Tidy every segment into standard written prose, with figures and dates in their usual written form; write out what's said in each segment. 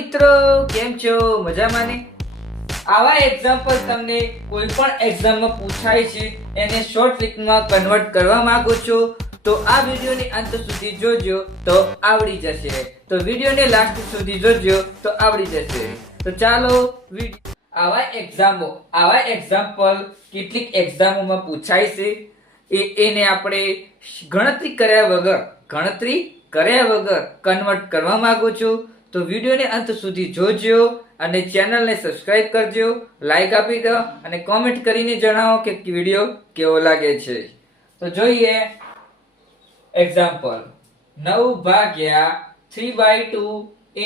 મિત્રો, કેમ છો? મજામાં ને? આવા એક્ઝામ્પલ તમને કોઈ પણ એક્ઝામમાં પૂછાય છે એને શોર્ટ ટ્રિકમાં કન્વર્ટ કરવા માંગો છો તો આ વિડીયોની અંત સુધી જોજો તો આવડી જશે. તો વિડીયોને લાસ્ટ સુધી જોજો તો આવડી જશે. તો ચાલો આવા એક્ઝામ્પલ કેટલીક એક્ઝામોમાં પૂછાય છે એને આપણે ગણતરી કર્યા વગર કન્વર્ટ કરવા માંગો છો તો વિડીયોને અંત સુધી જોજો અને ચેનલને સબસ્ક્રાઇબ કરજો, લાઈક આપી દો અને કોમેન્ટ કરીને જણાવો કે વિડીયો કેવો લાગે છે. તો જોઈએ એક્ઝામ્પલ 9/3/2 *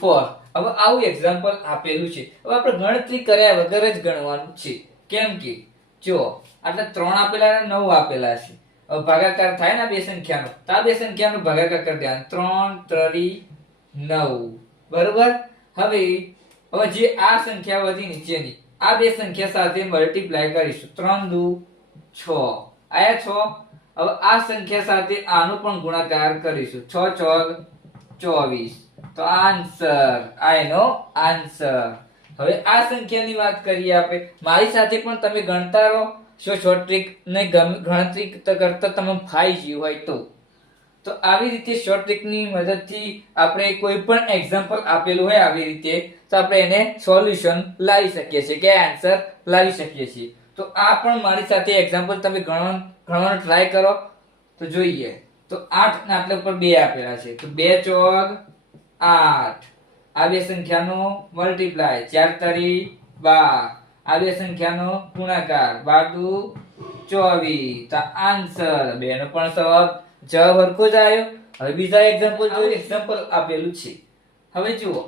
4. હવે આવું એક્ઝામ્પલ આપેલું છે. હવે આપણે ગણતરી કર્યા વગર જ ગણવાનું છે. કેમ કે જો આટલા 3 આપેલા અને 9 આપેલા છે. હવે ભાગાકાર થાય ને બે સંખ્યાનો, તો આ બે સંખ્યાનો ભાગાકાર કરી દેવાનો 3 * 9 બરોબર. હવે જે આ સંખ્યા વધી નીચેની આ બે સંખ્યા સાથે મલ્ટીપ્લાય કરીશું 3 × 2 = 6 આયા 6. હવે આ સંખ્યા સાથે આનો પણ ગુણાકાર કરીશું 6 × 4 = 24. તો આનો આન્સર. હવે આ સંખ્યાની વાત કરીએ આપણે. મારી સાથે પણ તમે ગણતા રહો. શોર્ટ ટ્રિક ને ગણતરી કરતા તમે ફાઈ ગયું હોય તો આવી રીતે શોર્ટ ટ્રિકની મદદથી આપણે કોઈ પણ એક્ઝામ્પલ આપેલું હોય આવી રીતે તો આપણે એને સોલ્યુશન લાવી શકીએ છીએ કે આન્સર લાવી શકીએ છીએ. તો આ પણ મારી સાથે એક્ઝામ્પલ તમે ગણવાનો ટ્રાય કરો તો જોઈએ. તો 8 ને આટલા ઉપર 2 આપેલા છે તો 2 × 8. આ બે સંખ્યાનો મલ્ટીપ્લાય 4 × 12. આ બે સંખ્યાનો ગુણાકાર 12 × 24. તો આન્સર બેનો પણ જવાબ હરખો જ આવ્યો. હવે બીજા એક્ઝામ્પલ જોઈએ. એક્ઝામ્પલ આપેલું છે. હવે જુઓ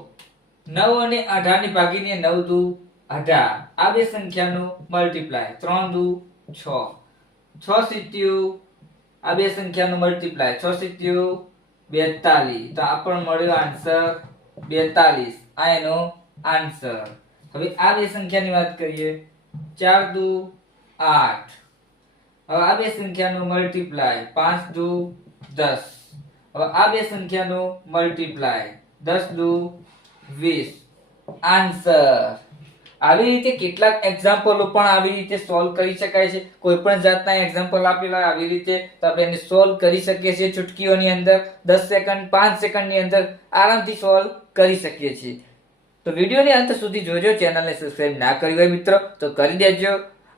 9 અને 18 ની ભાગીને 9 × 2 = 18. આ બે સંખ્યાનો મલ્ટીપ્લાય 3 × 6. 6 સીત્યું. આ બે સંખ્યાનો મલ્ટીપ્લાય 6 સીત્યું 42. તો આ પણ મળ્યો આન્સર 42. આ એનો આન્સર. હવે આ બે સંખ્યાની વાત કરીએ 4 × 8. હવે આ બે સંખ્યાનો મલ્ટીપ્લાય 5 × 10. હવે આ બે સંખ્યાનો મલ્ટીપ્લાય 10 × 20. આન્સર. આવી રીતે કેટલાક એક્ઝામ્પલો પણ આવી રીતે સોલ્વ કરી શકાય છે. કોઈ પણ જાતના એક્ઝામ્પલ આપેલા આવી રીતે તો આપણે એને સોલ્વ કરી શકીએ છીએ. ચૂટકીઓની અંદર 10 સેકન્ડ 5 સેકન્ડની અંદર આરામથી સોલ્વ કરી શકીએ છીએ. તો વિડીયોની અંત સુધી જોજો. ચેનલને સબસ્ક્રાઇબ ના કરી હોય મિત્રો તો કરી દેજો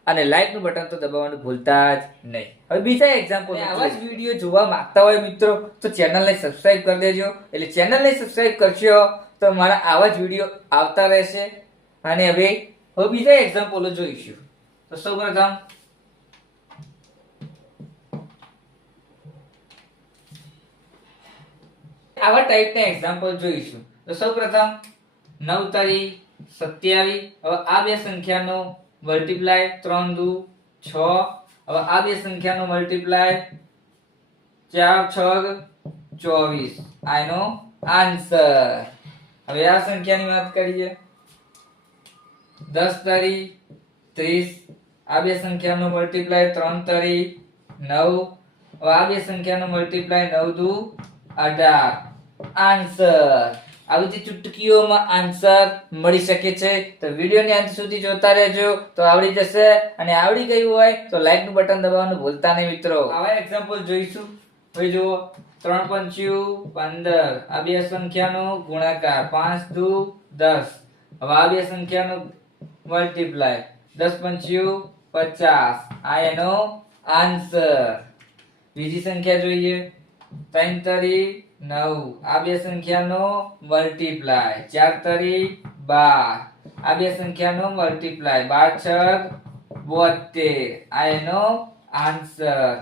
અને લાઈક નું બટન તો દબાવવાનું ભૂલતા જ નહીં. હવે બીજા એક્ઝામ્પલ આવા જ વિડીયો જોવા માંગતા હોય મિત્રો તો ચેનલને સબસ્ક્રાઇબ કરી દેજો. એટલે ચેનલને સબસ્ક્રાઇબ કરશો તો મારા આવા જ વિડીયો આવતા રહેશે. અને હવે બીજા એક્ઝામ્પલો જોઈશું. તો સૌપ્રથમ આવા ટાઈપના એક્ઝામ્પલ જોઈશું. તો સૌપ્રથમ 9 × 27. હવે આ બે સંખ્યાનો મલ્ટીપ્લાય 3 × 6. હવે આ બે સંખ્યાનો મલ્ટીપ્લાય 4 × 6 = 24. આનો આન્સર. હવે આ સંખ્યાની વાત કરીએ 10 × 30. આ બે સંખ્યાનો મલ્ટીપ્લાય 3 × 9. હવે આ બે સંખ્યાનો મલ્ટીપ્લાય 9 × 18. આન્સર. આવી રીતે ચુટકીઓમાં આન્સર મળી શકે છે. તો વિડીયોની અંત સુધી જોતા રહેજો તો આવડી જશે. અને આવડી ગયું હોય તો લાઈક નું બટન દબાવવાનું ભૂલતા નહીં મિત્રો. આવા એક્ઝામ્પલ જોઈશું. હવે જુઓ 3 × 5 = 15. આ બે સંખ્યાનો ગુણાકાર 5 × 10. હવે આ બે સંખ્યાનો મલ્ટીપ્લાય 10 × 5 = 50. આ એનો આન્સર. બીજી સંખ્યા જોઈએ 3 × 9. આ બે સંખ્યાનો મલ્ટીપ્લાય 4 × 12. આ બે સંખ્યાનો મલ્ટીપ્લાય 12 × 72. આ એનો આન્સર.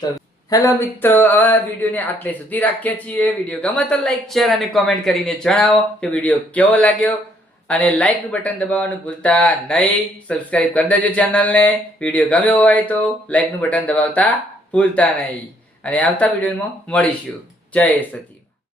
તો હેલો મિત્રો, આ વિડીયોને આટલે સુધી રાખીએ છીએ. વિડીયો ગમે તો લાઈક શેર અને કોમેન્ટ કરીને જણાવો કે વિડીયો કેવો લાગ્યો. અને લાઈક નું બટન દબાવવાનું ભૂલતા નહીં. સબસ્ક્રાઇબ કરી દેજો ચેનલને. વિડીયો ગમ્યો હોય તો લાઈક નું બટન દબાવતા ભૂલતા નહીં. અને આવતા વિડીયોમાં મળીશું. જય સતી.